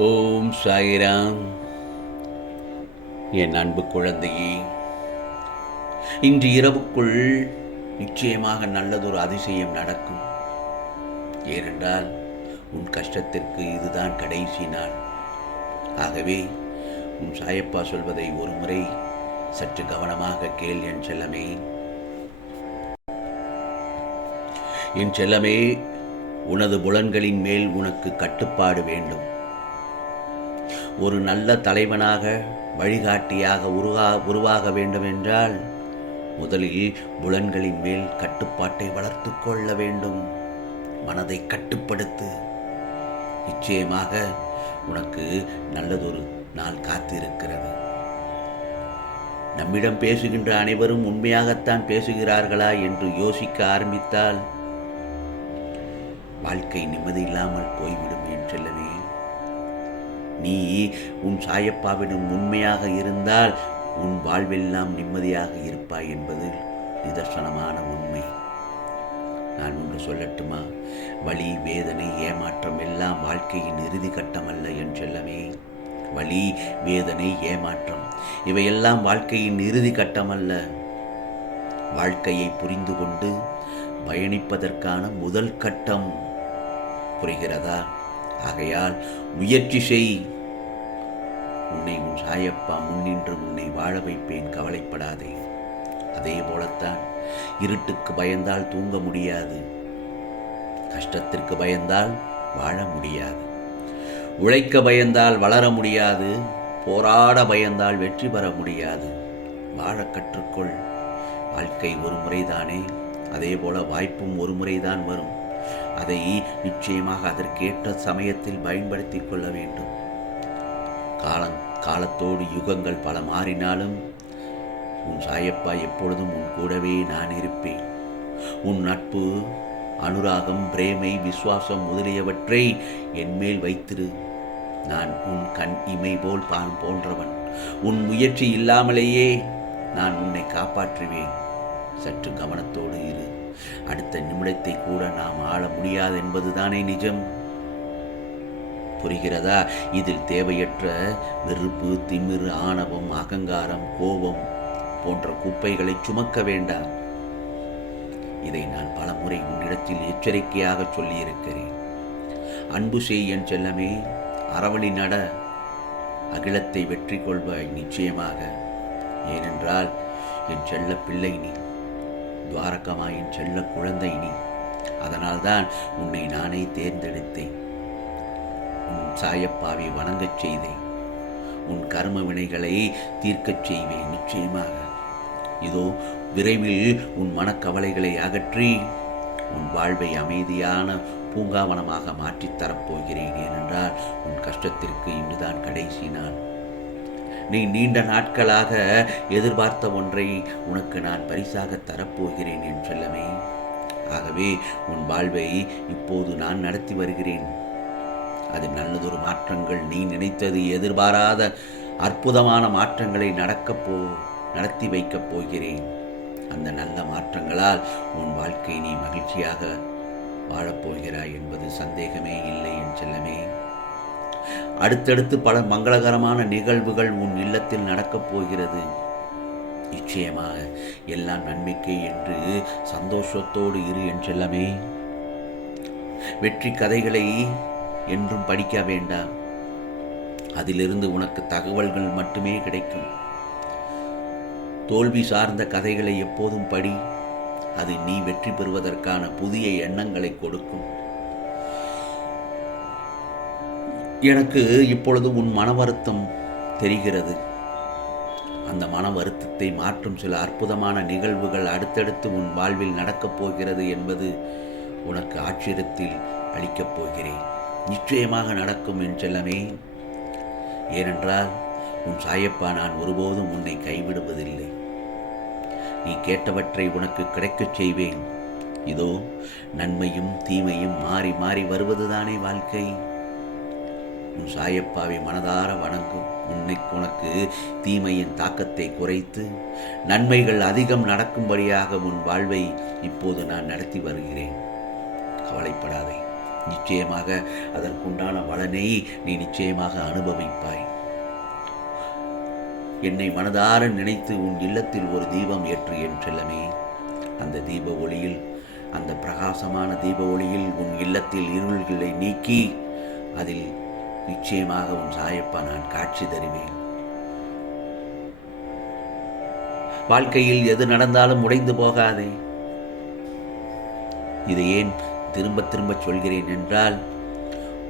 ஓம் சாயிராம். என் அன்பு குழந்தையே, இன்று இரவுக்குள் நிச்சயமாக நல்லதொரு அதிசயம் நடக்கும். ஏனென்றால் உன் கஷ்டத்திற்கு இதுதான் கடைசி நாள். ஆகவே உன் சாயப்பா சொல்வதை ஒரு முறை சற்று கவனமாக கேள் என் செல்லமே. என் செல்லமே, உனது புலன்களின் மேல் உனக்கு கட்டுப்பாடு வேண்டும். ஒரு நல்ல தலைவனாக வழிகாட்டியாக உருவாக வேண்டும் என்றால் முதலில் புலன்களின் மேல் கட்டுப்பாட்டை வளர்த்து கொள்ள வேண்டும். மனதை கட்டுப்படுத்து. நிச்சயமாக உனக்கு நல்லதொரு நாள் காத்திருக்கிறது. நம்மிடம் பேசுகின்ற அனைவரும் உண்மையாகத்தான் பேசுகிறார்களா என்று யோசிக்க ஆரம்பித்தால் வாழ்க்கை நிம்மதி இல்லாமல் போய்விடும் என் செல்லவே. நீ உன் சாயப்பாவிடம் உண்மையாக இருந்தால் உன் வாழ்வெல்லாம் நிம்மதியாக இருப்பாய் என்பது நிதர்சனமான உண்மை. நான் ஒன்று சொல்லட்டுமா? வலி, வேதனை, ஏமாற்றம் எல்லாம் வாழ்க்கையின் இறுதி கட்டமல்ல என் செல்லமே. வலி, வேதனை, ஏமாற்றம் இவையெல்லாம் வாழ்க்கையின் இறுதி கட்டமல்ல. வாழ்க்கையை புரிந்து கொண்டு பயணிப்பதற்கான முதல் கட்டம். புரிகிறதா? ஆகையால் முயற்சி செய். உன்னை உன் சாயப்பா முன்னின்று உன்னை வாழ வைப்பேன், கவலைப்படாதே. அதே போலத்தான் இருட்டுக்கு பயந்தால் தூங்க முடியாது, கஷ்டத்திற்கு பயந்தால் வாழ முடியாது, உழைக்க பயந்தால் வளர முடியாது, போராட பயந்தால் வெற்றி பெற முடியாது. வாழ கற்றுக்கொள். வாழ்க்கை ஒரு முறைதானே, அதே போல வாய்ப்பும் ஒரு முறைதான் வரும். அதை நிச்சயமாக அதற்கேற்ற சமயத்தில் பயன்படுத்தி கொள்ள வேண்டும். காலத்தோடு யுகங்கள் பல மாறினாலும் உன் சாயப்பா எப்பொழுதும் உன் கூடவே நான் இருப்பேன். உன் நட்பு, அனுராகம், பிரேமை, விசுவாசம் முதலியவற்றை என்மேல் வைத்திரு. நான் உன் கண் இமை போல் போன்றவன். உன் முயற்சி இல்லாமலேயே நான் உன்னை காப்பாற்றுவேன். சற்று கவனத்தோடு இரு. அடுத்த நிமிடத்தை கூட நாம் ஆள முடியாது என்பதுதானே நிஜம். புரிகிறதா? இதில் தேவையற்ற வெறுப்பு, திமிரு, ஆணவம், அகங்காரம், கோபம் போன்ற குப்பைகளை சுமக்க வேண்டாம். இதை நான் பல முறை உன்னிடத்தில் எச்சரிக்கையாக சொல்லியிருக்கிறேன். அன்பு செய் என் செல்லமே. அறவழி நட. அகிலத்தை வெற்றி கொள்வாய் நிச்சயமாக. ஏனென்றால் என் செல்ல பிள்ளை நீ, துவாரகமாயின் செல்ல குழந்தை நீ. அதனால்தான் உன்னை நானே தேர்ந்தெடுத்தேன். உன் சாயப்பாவை வணங்கச் செய்தேன். உன் கர்ம வினைகளை தீர்க்கச் செய்வேன் நிச்சயமாக. இதோ விரைவில் உன் மனக்கவலைகளை அகற்றி உன் வாழ்வை அமைதியான பூங்காவனமாக மாற்றித்தரப்போகிறேன். ஏனென்றால் உன் கஷ்டத்திற்கு இன்றுதான் கடைசி நாள். நீ நீண்ட நாட்களாக எதிர்பார்த்த ஒன்றை உனக்கு நான் பரிசாக தரப்போகிறேன் என் செல்லமே. ஆகவே உன் வாழ்வை இப்போது நான் நடத்தி வருகிறேன். அது நல்லதொரு மாற்றங்கள், நீ நினைத்தது எதிர்பாராத அற்புதமான மாற்றங்களை நடத்தி வைக்கப் போகிறேன். அந்த நல்ல மாற்றங்களால் உன் வாழ்க்கை நீ மகிழ்ச்சியாக வாழப்போகிறாய் என்பது சந்தேகமே இல்லை என் செல்லமே. அடுத்தடுத்து பல மங்களகரமான நிகழ்வுகள் உன் இல்லத்தில் நடக்கப் போகிறது. நிச்சயமாக எல்லாம் நன்மைக்கே என்று சந்தோஷத்தோடு இரு என் செல்லமே. வெற்றி கதைகளை என்றும் படிக்க வேண்டாம். அதிலிருந்து உனக்கு தகவல்கள் மட்டுமே கிடைக்கும். தோல்வி சார்ந்த கதைகளை எப்போதும் படி. அது நீ வெற்றி பெறுவதற்கான புதிய எண்ணங்களை கொடுக்கும். எனக்கு இப்பொழுது உன் மன வருத்தம் தெரிகிறது. அந்த மன வருத்தத்தை மாற்றும் சில அற்புதமான நிகழ்வுகள் அடுத்தடுத்து உன் வாழ்வில் நடக்கப் போகிறது என்பது உனக்கு ஆச்சரியத்தில் அளிக்கப் போகிறேன். நிச்சயமாக நடக்கும் என் செல்லமே. ஏனென்றால் உன் சாயப்பா நான் ஒருபோதும் உன்னை கைவிடுவதில்லை. நீ கேட்டவற்றை உனக்கு கிடைக்கச் செய்வேன். இதோ நன்மையும் தீமையும் மாறி மாறி வருவதுதானே வாழ்க்கை. உன் சாயப்பாவை மனதார வணங்கும். உனக்கு தீமையின் தாக்கத்தை குறைத்து நன்மைகள் அதிகம் நடக்கும்படியாக உன் வாழ்வை இப்போது நான் நடத்தி வருகிறேன். கவலைப்படாதே. நிச்சயமாக அதற்குண்டான பலனை நீ நிச்சயமாக அனுபவிப்பாய். என்னை மனதார நினைத்து உன் இல்லத்தில் ஒரு தீபம் ஏற்று என் செல்லமே. அந்த தீப ஒளியில், அந்த பிரகாசமான தீப ஒளியில் உன் இல்லத்தில் இருள்களை நீக்கி அதில் நிச்சயமாக உன் சாயப்பா நான் காட்சி தருவேன். வாழ்க்கையில் எது நடந்தாலும் உடைந்து போகாதே. இதை ஏன் திரும்ப திரும்ப சொல்கிறேன் என்றால்,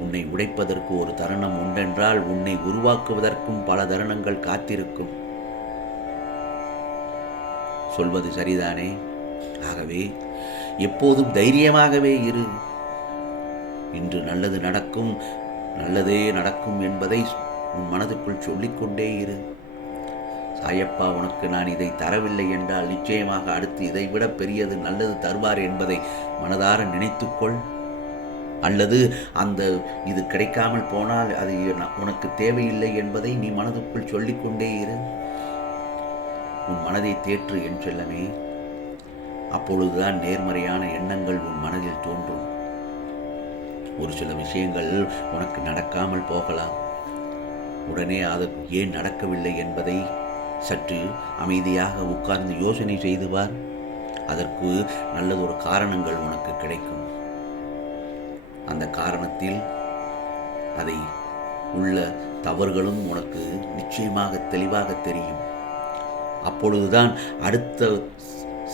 உன்னை உடைப்பதற்கு ஒரு தருணம் உண்டென்றால் உன்னை உருவாக்குவதற்கும் பல தருணங்கள் காத்திருக்கும். சொல்வது சரிதானே? ஆகவே எப்போதும் தைரியமாகவே இரு. இன்று நல்லது நடக்கும், நல்லதே நடக்கும் என்பதை உன் மனதுக்குள் சொல்லிக்கொண்டே இரு. சாயப்பா உனக்கு நான் இதை தரவில்லை என்றால் நிச்சயமாக அடுத்து இதைவிட பெரியது நல்லது தருவார் என்பதை மனதார நினைத்துக்கொள். அல்லது இது கிடைக்காமல் போனால் அது உனக்கு தேவையில்லை என்பதை நீ மனதுக்குள் சொல்லிக்கொண்டே இரு. உன் மனதை தேற்று என் செல்லமே. அப்பொழுதுதான் நேர்மறையான எண்ணங்கள் உன் மனதில் தோன்றும். ஒரு சில விஷயங்கள் உனக்கு நடக்காமல் போகலாம். உடனே அது ஏன் நடக்கவில்லை என்பதை சற்று அமைதியாக உட்கார்ந்து யோசனை செய்துவார். அதற்கு நல்லதொரு காரணங்கள் உனக்கு கிடைக்கும். அந்த காரணத்தில் அதை உள்ள தவறுகளும் உனக்கு நிச்சயமாக தெளிவாக தெரியும். அப்பொழுதுதான் அடுத்த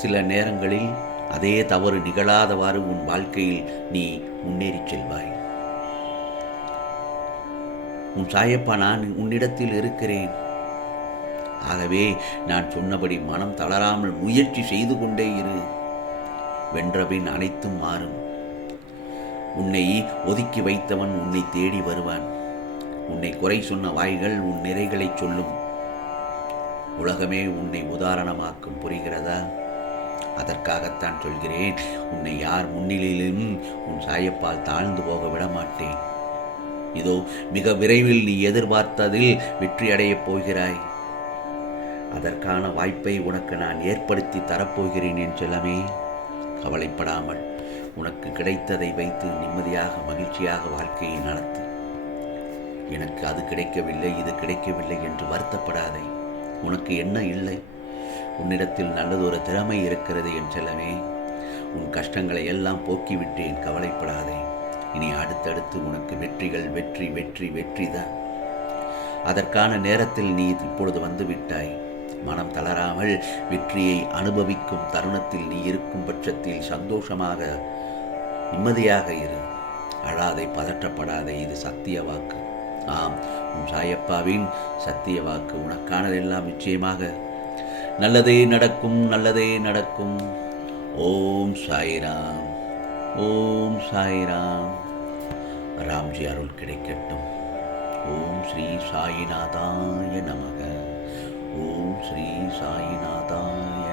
சில நேரங்களில் அதே தவறு நிகழாதவாறு உன் வாழ்க்கையில் நீ முன்னேறி செல்வாய். உன் சாயப்பா நான் உன்னிடத்தில் இருக்கிறேன். ஆகவே நான் சொன்னபடி மனம் தளராமல் முயற்சி செய்து கொண்டே இரு. வென்றபின் அனைத்தும் மாறும். உன்னை ஒதுக்கி வைத்தவன் உன்னை தேடி வருவான். உன்னை குறை சொன்ன வாய்கள் உன் நிறைகளை சொல்லும். உலகமே உன்னை உதாரணமாக்கும். புரிகிறதா? அதற்காகத்தான் சொல்கிறேன், உன்னை யார் முன்னிலையிலும் உன் சாயப்பால் தாழ்ந்து போக விட மாட்டேன். இதோ மிக விரைவில் நீ எதிர்பார்த்ததில் வெற்றி அடையப் போகிறாய். அதற்கான வாய்ப்பை உனக்கு நான் ஏற்படுத்தி தரப்போகிறேன் என் செல்லமே. கவலைப்படாமல் உனக்கு கிடைத்ததை வைத்து நிம்மதியாக மகிழ்ச்சியாக வாழ்க்கையை நடத்து. எனக்கு அது கிடைக்கவில்லை, இது கிடைக்கவில்லை என்று வருத்தப்படாதே. உனக்கு என்ன இல்லை? உன்னிடத்தில் நல்லதொரு திறமை இருக்கிறது என் செல்லமே. உன் கஷ்டங்களை எல்லாம் போக்கிவிட்டேன். கவலைப்படாதே. இனி அடுத்தடுத்து உனக்கு வெற்றிகள் வெற்றி வெற்றி வெற்றிதான். அதற்கான நேரத்தில் நீ இப்பொழுது வந்து விட்டாய். மனம் தளராமல் வெற்றியை அனுபவிக்கும் தருணத்தில் நீ இருக்கும் பட்சத்தில் சந்தோஷமாக நிம்மதியாக இரு. அழாதை, பதற்றப்படாதே. இது சத்திய வாக்கு. ஆம், உன் சாயப்பாவின் சத்திய வாக்கு. உனக்கானதெல்லாம் நிச்சயமாக நல்லதே நடக்கும், நல்லதே நடக்கும். ஓம் சாய்ராம், ஓம் சாய்ராம். ராம்ஜி அருள் கிடைக்கட்டும். ஓம் ஸ்ரீ சாயிநாதாய நமக. ஓம் ஸ்ரீ சாயிநாதாய